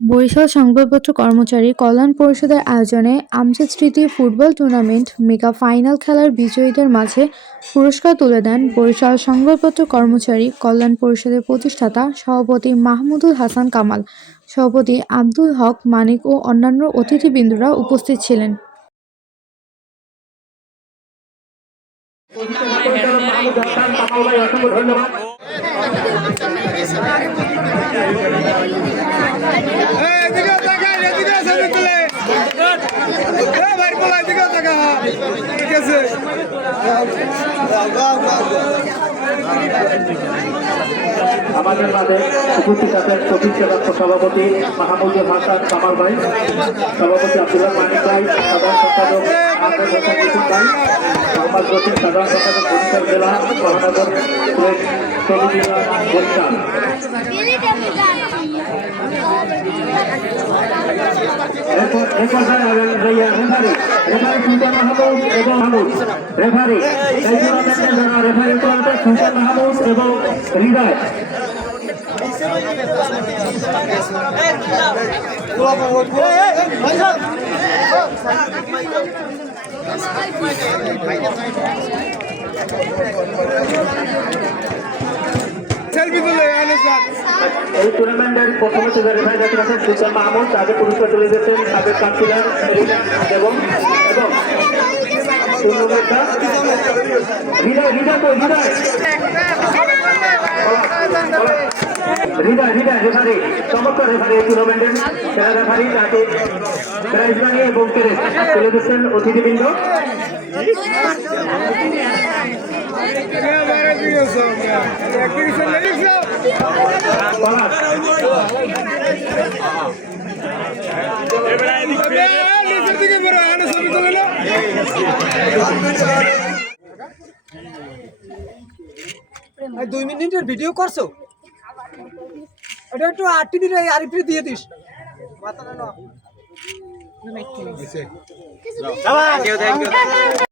বরিশাল সংবাদপত্র কর্মচারী কল্যাণ পরিষদের আয়োজনে আমজাদ স্মৃতি ফুটবল টুর্নামেন্ট মেগা ফাইনাল খেলার বিজয়ীদের মাঝে পুরস্কার তুলে দেন বরিশাল সংবাদপত্র কর্মচারী কল্যাণ পরিষদের প্রতিষ্ঠাতা সভাপতি মাহমুদুল হাসান কামাল, সভাপতি আব্দুল হক মানিক ও অন্যান্য অতিথিবৃন্দরা উপস্থিত ছিলেন। আমাদের মাঝে উপস্থিত আছেন প্রতিষ্ঠাতা সভাপতি মাহমুদুল হাসান কামাল ভাই, সভাপতি আব্দুল্লাহ মানিক ভাই, সাধারণ সম্পাদক আহমেদ হোসেন ইউসুফ ভাই, মোহাম্মদ রশিদ, সাধারণ সম্পাদক বরিশাল জেলা মহানগর বরিশাল। রেফারি সুলতান মাহমুদ এবং হৃদয়। এই টুর্নামেন্টের প্রথম রেফারি দেখতে পাচ্ছেন সুলতান মাহমুদ, তাকে পুরস্কার তুলে দিয়েছেন সাবেক কাউন্সিলর এবং হৃদয় রেফারি, চমৎকার রেফারি এই টুর্নামেন্টের সেরা রেফারি, তাকে প্রাইজ মানি এবং তুলে দিচ্ছেন অতিথিবৃন্দ। দুই মিনিটের ভিডিও করছো, এটা একটু আরটিভি আরিফি দিয়ে দিস।